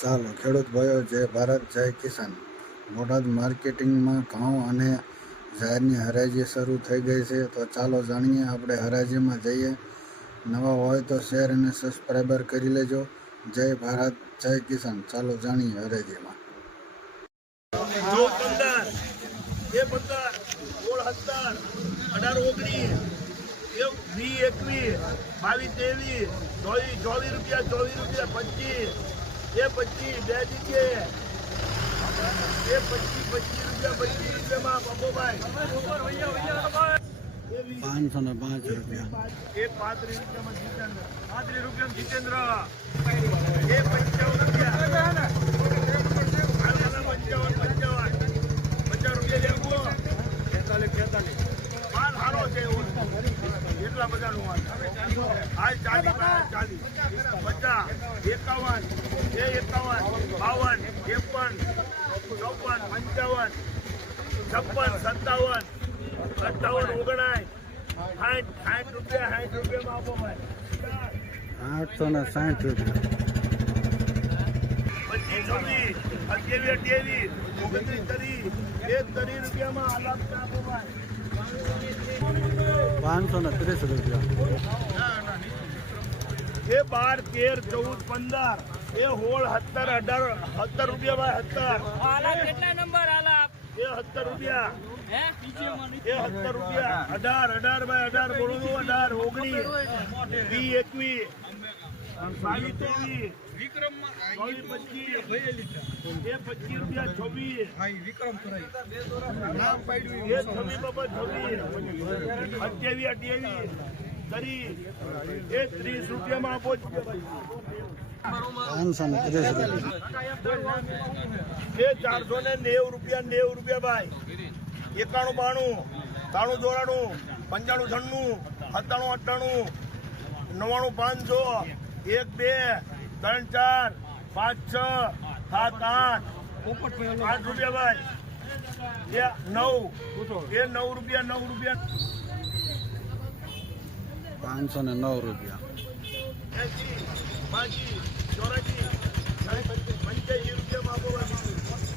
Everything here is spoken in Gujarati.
ચાલો ખેડૂત ભાઈઓ, જય ભારત જય કિસાન. બોટાદ માર્કેટિંગમાં ઘઉં અને જાહેરની હરાજી શરૂ થઈ ગઈ છે. તો ચાલો જાણીએ, આપણે હરાજીમાં જઈએ. નવા હોય તો શેર અને સબસ્ક્રાઈબર કરી લેજો. જય ભારત જય કિસાન. ચાલો જાણીએ હરાજીમાં. જો 15 એ 15 16 17 18 19 20 21 22 23 24 રૂપિયા 25 એ 25 બે જગ્યાએ એ 25 રૂપિયામાં બાબુભાઈ 505 રૂપિયા એ 35 રૂપિયામાં જીતેન્દ્ર એ 55 રૂપિયા 45 માલ સારો છે એટલા બધા નું માલ આ 40 50 51 52 53 54 55 56 57 59 60 રૂપિયા 60 રૂપિયામાં આપો ભાઈ 860 રૂપિયા 25 26 28 29 રૂપિયામાં આલાપ આપો ભાઈ 530 રૂપિયા એ 12 13 14 15 એ 16 17 રૂપિયા ભાઈ 17 કેટલા નંબર આલાપ એ 17 રૂપિયા હે એ 17 રૂપિયા 18 ભાઈ 18 બોલો 18 19 20 21 વિક્રમ 25 રૂપિયા 26 વિક્રમ નામ પાડ્યું એ 26 બાબા 26 28 કરી એ 30 રૂપિયામાં આપો 530 રૂપિયા એ 490 રૂપિયા ભાઈ 91 92 93 94 95 97 98 500 1 2 3 4 5 6 7 8 8 રૂપિયા ભાઈ એ 9 રૂપિયા 509 રૂપિયા 80 82 84 85 રૂપિયામાં આપો ભાઈ